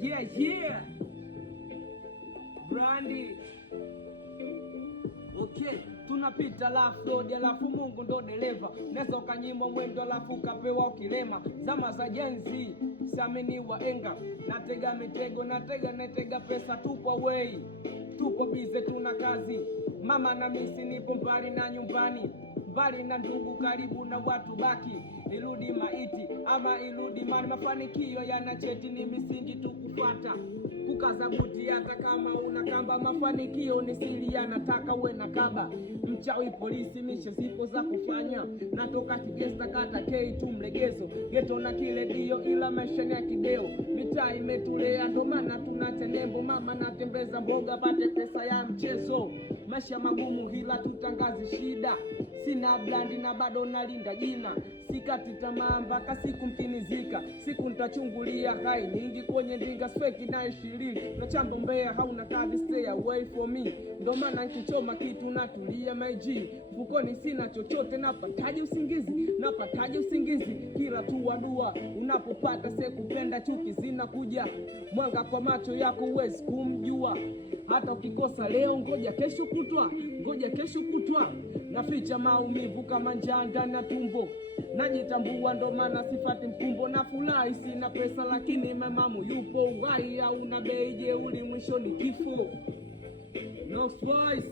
Yeah. Brandy. Okay, tunapita Rough Road alafu Mungu ndo dereva. Neza ukanyimwa mwendo alafu kapewa ukilema. Zama za Gen Z, siamini waenga. Natega mitego, natega pesa tupo way. Tupo bize tuna kazi. Mama na misi nipo mbali na nyumbani. Mbali na ndugu karibu na watu baki. Irudi maiti ama irudi mani. Mafanikio yana cheti ni misingi tu kufuata. Kukaza buti hata kama unakamba. Mafanikio ni siri yanataka uwe na kaba. Mchawi polisi mishe zipo za kufanya. Natoka Kigesta kata K2 mlegezo. Geto na kile dio ila maisha ni ya kideo. Mitaa imetulea ndo maana tunatenembo. Mama natembeza mboga pate pesa ya mchezo. Maisha magumu hila tutangazi shida. Sina blandi na bado nalinda jina. Sikati tamaa mpaka siku mkinizika. Siku nitachungulia hai nyingi kwenye ndinga sweki na 20. Na chambo mbea hauna kazi stay away from me. Ndo maana nikichoma kitu natulia my G. Mfukoni sina chochote napataje usingizi. Kila tu dua unapopata sekupenda chuki zinakuja. Mwanga kwa macho yako huwezi kumjua. Hata ukikosa leo ngoja kesho kutwa. Naficha maumivu kama njaa ndani ya tumbo. Najitambua ndo maana sifati mkumbo. Na furahi sina pesa lakini mamamu yupo. Uhai hauna bei jeuri mwisho ni kifo. No voice.